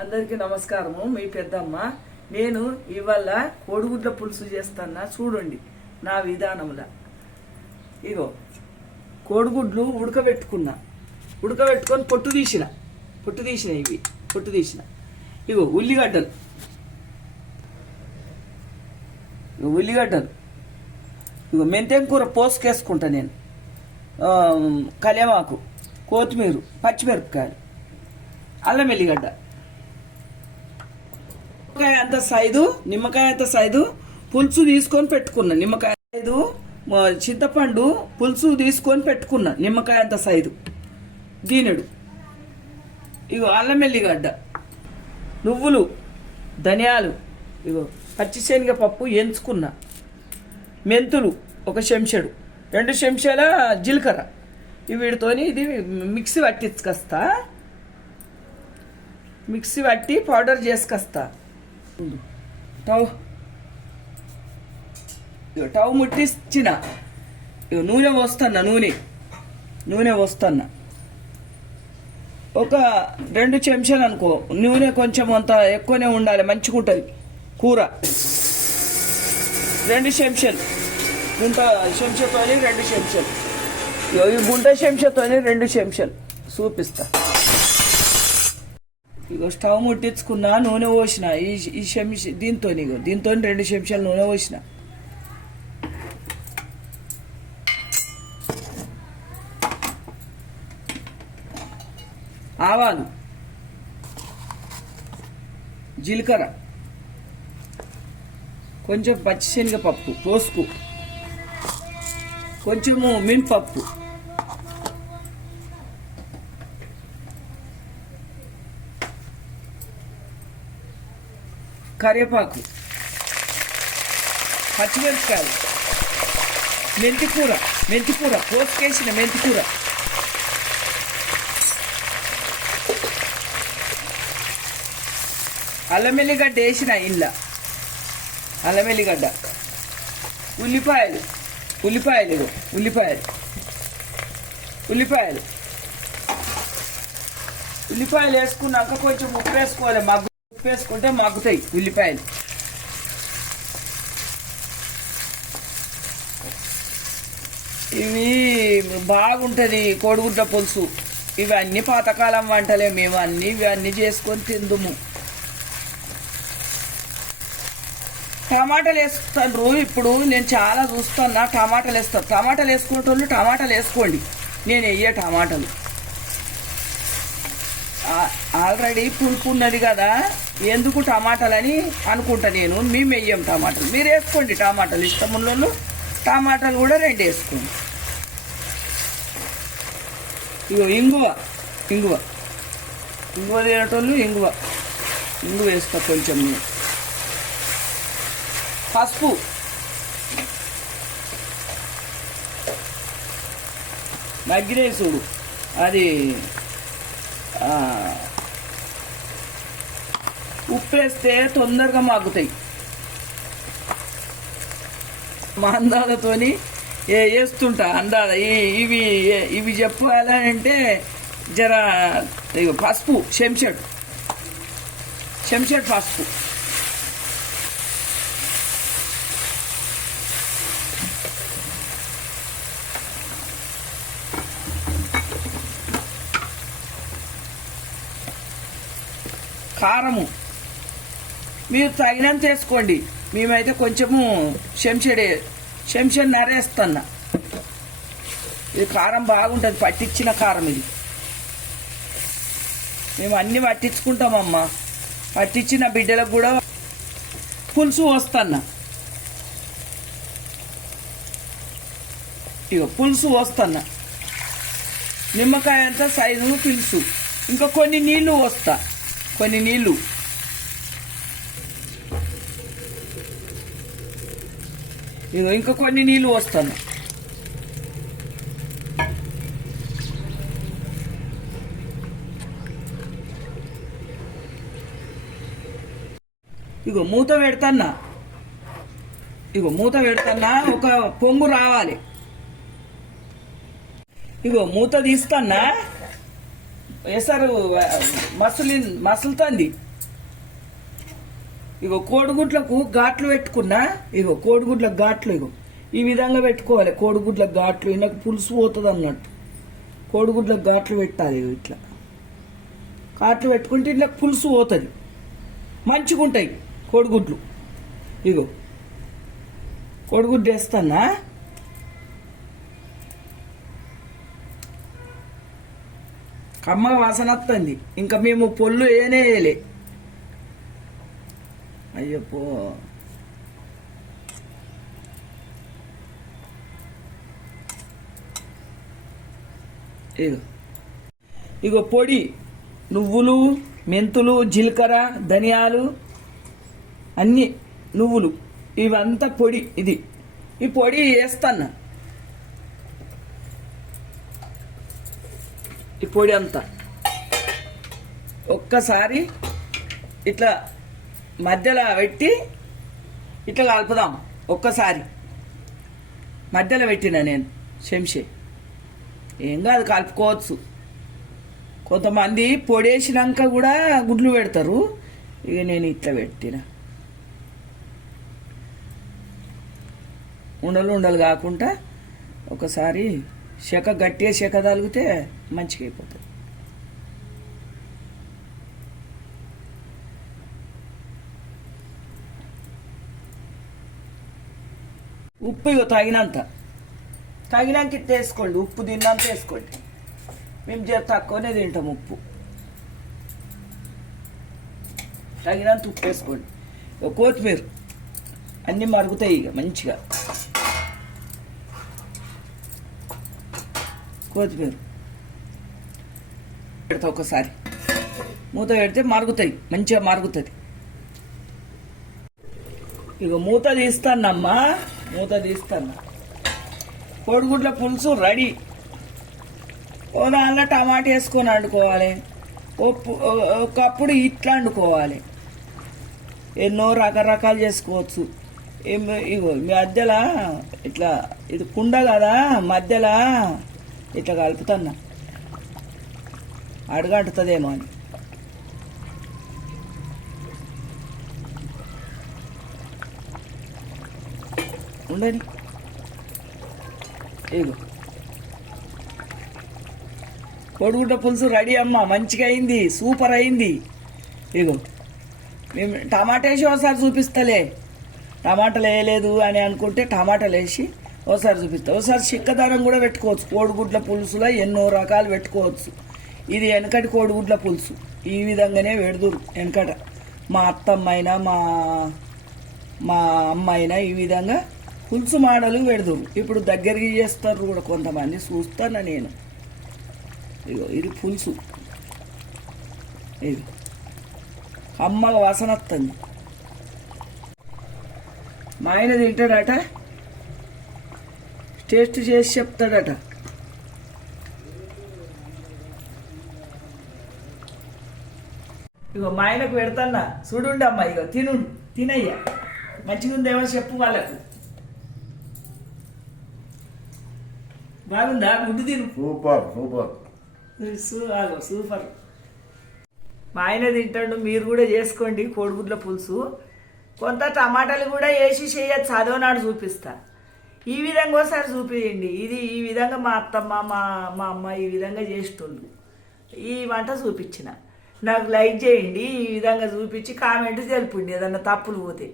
అందరికీ నమస్కారము. మీ పెద్దమ్మ. నేను ఇవాళ కోడిగుడ్ల పులుసు చేస్తానా చూడండి నా విధానంలో. ఇగో కోడిగుడ్లు ఉడకబెట్టుకొని పొట్టు తీసిన ఇవి పొట్టు తీసిన. ఇగో ఉల్లిగడ్డలు ఇగో మెంతెం కూర పోసుకేసుకుంటా నేను. కళ్యామాకు, కొత్తిమీర, పచ్చిమిరపకాయలు, అల్లం వెల్లిగడ్డ, నిమ్మకాయ అంత సైజు పులుసు తీసుకొని పెట్టుకున్నా. నిమ్మకాయ సైజు చింతపండు పులుసు తీసుకొని పెట్టుకున్నా. నిమ్మకాయ అంత సైజు దీనెడు. ఇగో అల్లం వెల్లిగడ్డ, నువ్వులు, ధనియాలు, ఇగో పచ్చిశనగ పప్పు ఎంచుకున్నా, మెంతులు ఒక చెంచాడు, 2 చెంచాల జీలకర్ర. వీటితోని ఇది మిక్సీ పట్టించుకొస్తా. మిక్సీ పట్టి పౌడర్ చేసుకొస్తా. టవ్ ముట్టించిన నూనె పోస్తున్నా ఒక 2 చెంచాలు అనుకో. నూనె కొంచెం అంత ఎక్కువనే ఉండాలి, మంచిగా ఉంటుంది కూర. 2 చెంచాలు గుంట చెంచాతోని 2 చెంచాలు, ఈ గుంట చెంచాతోని 2 చెంచాలు చూపిస్తా. ఇగో స్టవ్ ముట్టించుకున్నా, నూనె పోసిన. ఈ చెంచా దీంతో 2 చెంచాలు నూనె పోసిన. ఆవాలు, జీలకర్ర, కొంచెం పచ్చిశనగపప్పు, పోసుకు, కొంచెము మినపప్పు, కరివేపాకు, పచ్చిమిరపకాయలు, మెంతికూర పోసుకేసిన మెంతికూర, అల్లం వెల్లిగడ్డ వేసిన. అల్లం వెల్లిగడ్డ, ఉల్లిపాయలు వేసుకున్నాక కొంచెం ఉప్పు వేసుకోవాలి. ఉప్పు వేసుకుంటే మగ్గుతాయి ఉల్లిపాయలు. ఇవి బాగుంటుంది కోడిగుడ్ల పులుసు. ఇవన్నీ పాతకాలం వంటలే. మేము ఇవన్నీ చేసుకొని తిందుము. టమాటాలు వేస్తాను. ఇప్పుడు నేను చాలా చూస్తున్నా టమాటాలు వేస్తాను. టమాటాలు వేసుకునేటోళ్ళు టమాటాలు వేసుకోండి. నేను వెయ్యే టమాటాలు ఆల్రెడీ పులుపు ఉన్నది కదా, ఎందుకు టమాటాలు అని అనుకుంటా నేను. మేము వెయ్యం టమాటాలు. మీరు వేసుకోండి టమాటాలు. ఇష్టం ఉన్నోళ్ళు టమాటాలు కూడా 2 వేసుకోండి. ఇగో ఇంగువ తినేటోళ్ళు ఇంగువ వేస్తా కొంచెం. పసుపు, మగ్గిరేసుడు, అది ఉప్పు వేస్తే తొందరగా మగ్గుతాయి. మా అందాలతోని వేస్తుంటా. ఇవి చెప్పాలంటే జర పసుపు చెంచాడు పసుపు, కారము మీరు తగినంత వేసుకోండి. మేమైతే కొంచెము చెంచాడు నరేస్తున్నా. ఇది కారం బాగుంటుంది, పట్టించిన కారం ఇది. మేము అన్నీ పట్టించుకుంటామమ్మా. పట్టించిన బిడ్డలకు కూడా పులుసు పోస్తున్నా. పులుసు పోస్తున్నా. నిమ్మకాయ అంత సైజు పులుసు. ఇంకా కొన్ని నీళ్లు పోస్తా. ఇంకా కొన్ని నీళ్లు పోస్తాను. మూత పెడతాన్నా. ఒక పొంగు రావాలి. మూత తీస్తాన్నా. ఎసరు మసులుతుంది. ఇగో కోడిగుడ్లకు ఘాట్లు పెట్టుకున్నా. ఇగో కోడిగుడ్లకు ఘాట్లు ఇగో ఈ విధంగా పెట్టుకోవాలి. కోడిగుడ్లకు ఘాట్లు నాకు పులుసు పోతుంది అన్నట్టు. కోడిగుడ్లకు ఘాట్లు పెట్టాలి. ఇగో ఇట్లా ఘాట్లు పెట్టుకుంటే ఇట్లా పులుసు పోతుంది. మంచిగా ఉంటాయి కోడిగుడ్లు. ఇగో కోడిగుడ్డు వేస్తానా. కమ్మ వాసన వస్తుంది. ఇంకా మేము పొల్లు వేయలే. అయ్యప్పో ఇగో ఇగో పొడి నువ్వులు, మెంతులు, జీలకర్ర, ధనియాలు, అన్ని నువ్వులు ఇవంతా పొడి. ఈ పొడి వేస్తాను. ఈ పొడి అంతా ఒక్కసారి ఇట్లా మధ్యలో పెట్టి ఇట్లా కలుపుదాం. ఒక్కసారి మధ్యలో పెట్టినా నేను చెంచే. ఏం కాదు, కలుపుకోవచ్చు. కొంతమంది పొడేసినాక కూడా గుడ్లు పెడతారు. ఇక నేను ఇట్లా పెట్టిన ఉండలు ఉండలు కాకుండా ఒకసారి గట్టిగా చెక్క తగిలితే మంచిగా అయిపోతుంది. ఉప్పు ఇగో తగినంత ఇట్లా వేసుకోండి. ఉప్పు తిన్నంత వేసుకోండి. మేము జర తక్కువనే తింటాం. ఉప్పు తగినంత ఉప్పు వేసుకోండి. కొత్తిమీర అన్నీ మరుగుతాయి ఇక మంచిగా. కొత్తిమీర పెడతా. ఒకసారి మూత పెడితే మరుగుతాయి, మంచిగా మరుగుతుంది. ఇక మూత తీస్తానమ్మా. మూత తీస్తాను. కోడిగుడ్ల పులుసు రెడీ. ఓ దానిలో టమాటా వేసుకొని వండుకోవాలి. ఒకప్పుడు ఇట్లా వండుకోవాలి. ఎన్నో రకరకాలు చేసుకోవచ్చు. ఇగో మధ్యలో ఇట్లా ఇది కుండ కదా, మధ్యలో ఇట్లా కలుపుతున్నా. అడుగంటుతుందేమో అని. ఉండని. ఇగో కోడిగుడ్డ పులుసు రెడీ అమ్మా. మంచిగా అయింది, సూపర్ అయింది. ఇగో మేము టమాటా వేసి ఒకసారి చూపిస్తలే. టమాటాలు వేయలేదు అని అనుకుంటే టమాటాలు వేసి ఒకసారి చూపిస్తా. ఒకసారి చిక్కదనం కూడా పెట్టుకోవచ్చు. కోడిగుడ్ల పులుసులో ఎన్నో రకాలు పెట్టుకోవచ్చు. ఇది వెనకటి కోడిగుడ్ల పులుసు. ఈ విధంగానే పెడుదురు వెనకట. మా అత్తమ్మ అయినా మా అమ్మ అయినా ఈ విధంగా పులుసు మాడలు పెడుదురు. ఇప్పుడు దగ్గరికి చేస్తారు కూడా కొంతమంది, చూస్తాను నేను. ఇగో ఇది పులుసు. ఇది అమ్మ వాసన వస్తుంది. మా ఆయన తింటాడట, టేస్ట్ చేసి చెప్తాడట. ఇగో మా ఆయనకు పెడతాన్నా. చూడుండి అమ్మ. ఇగో తినయ్యా. మంచిగా ఉందేమో చెప్పు వాళ్ళకు. బాగుందా? గుడ్డు తిను. సూపర్. మా ఆయన తింటాడు. మీరు కూడా చేసుకోండి కోడిగుడ్ల పులుసు. కొంత టమాటాలు కూడా వేసి చేయొచ్చు. అదోనాడు చూపిస్తా. ఈ విధంగా ఒకసారి చూపించండి. ఈ విధంగా మా అత్తమ్మ మా అమ్మ ఈ విధంగా చేసేటోళ్ళు. ఈ వంట చూపించిన. నాకు లైక్ చేయండి. ఈ విధంగా చూపించి కామెంట్ తెలుపండి ఏదన్నా తప్పులు పోతే.